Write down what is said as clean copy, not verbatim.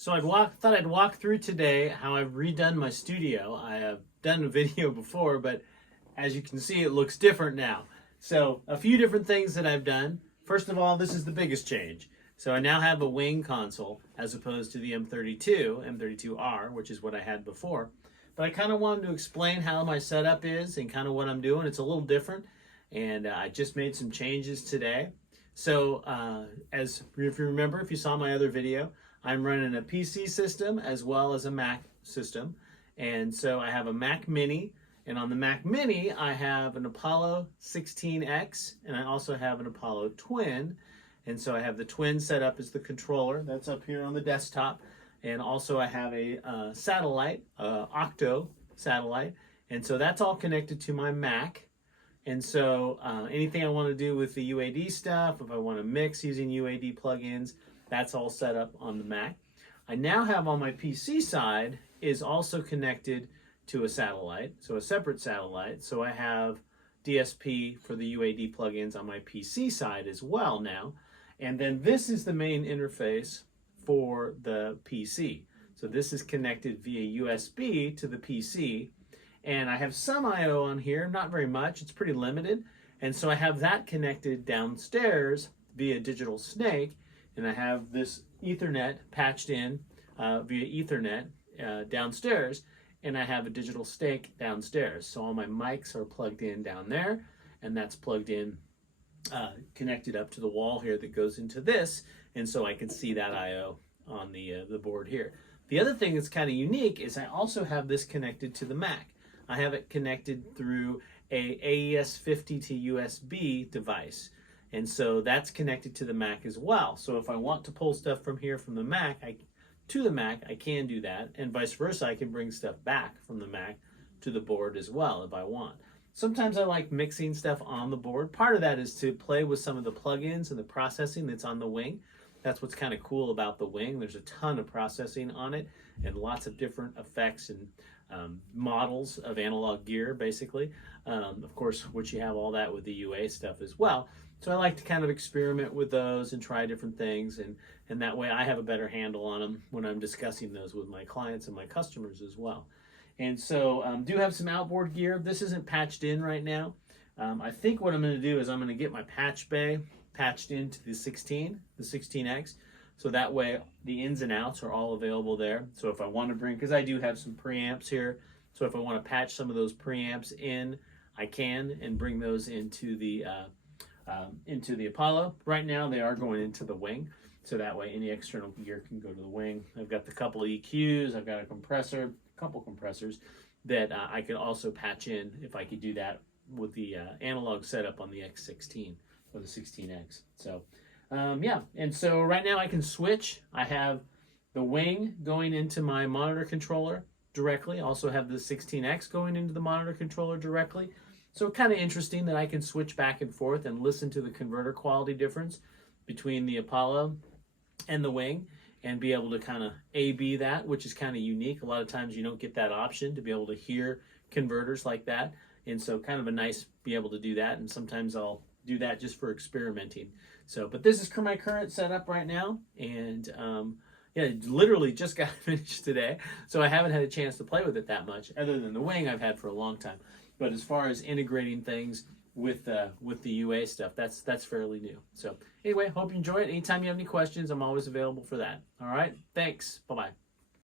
So thought I'd walk through today how I've redone my studio. I have done a video before, but as you can see, it looks different now. So a few different things that I've done. First of all, this is the biggest change. So I now have a wing console as opposed to the M32R, which is what I had before. But I kind of wanted to explain how my setup is and kind of what I'm doing. It's a little different, and I just made some changes today. So if you remember, if you saw my other video, I'm running a PC system as well as a Mac system. And so I have a Mac Mini, and on the Mac Mini, I have an Apollo 16X, and I also have an Apollo Twin. And so I have the Twin set up as the controller. That's up here on the desktop. And also I have a satellite, Octo satellite. And so that's all connected to my Mac. And so anything I want to do with the UAD stuff, if I want to mix using UAD plugins, that's all set up on the Mac. I now have on my PC side is also connected to a satellite, so a separate satellite. So I have DSP for the UAD plugins on my PC side as well now. And then this is the main interface for the PC. So this is connected via USB to the PC. And I have some I/O on here, not very much, it's pretty limited. And so I have that connected downstairs via Digital Snake, and I have this Ethernet patched in via Ethernet downstairs, and I have a Digital Snake downstairs. So all my mics are plugged in down there, and that's plugged in, connected up to the wall here that goes into this, and so I can see that I/O on the board here. The other thing that's kind of unique is I also have this connected to the Mac. I have it connected through a AES50 to USB device. And so that's connected to the Mac as well. So if I want to pull stuff from here from the Mac to the Mac, I can do that. And vice versa, I can bring stuff back from the Mac to the board as well if I want. Sometimes I like mixing stuff on the board. Part of that is to play with some of the plugins and the processing that's on the wing. That's what's kind of cool about the wing. There's a ton of processing on it and lots of different effects and models of analog gear, basically. Of course, which you have all that with the UA stuff as well. So I like to kind of experiment with those and try different things, and that way I have a better handle on them when I'm discussing those with my clients and my customers as well. And so do have some outboard gear. This isn't patched in right now. I think what I'm going to do is I'm going to get my patch bay patched into the 16X. So that way the ins and outs are all available there. So if I want to bring, because I do have some preamps here, so if I want to patch some of those preamps in, I can, and bring those into the Apollo. Right now they are going into the wing, so that way any external gear can go to the wing. I've got the couple of EQs, I've got a compressor, couple compressors that I could also patch in if I could do that with the analog setup on the X16 or the 16X. So yeah, and so right now I can switch. I have the wing going into my monitor controller directly. I also have the 16X going into the monitor controller directly. So kind of interesting that I can switch back and forth and listen to the converter quality difference between the Apollo and the wing and be able to kind of A/B that, which is kind of unique. A lot of times you don't get that option to be able to hear converters like that. And so kind of a nice be able to do that. And sometimes I'll do that just for experimenting. So, but this is my current setup right now. And yeah, literally just got finished today. So I haven't had a chance to play with it that much, other than the wing I've had for a long time. But as far as integrating things with the UA stuff, that's fairly new. So anyway, hope you enjoy it. Anytime you have any questions, I'm always available for that. All right, thanks. Bye-bye.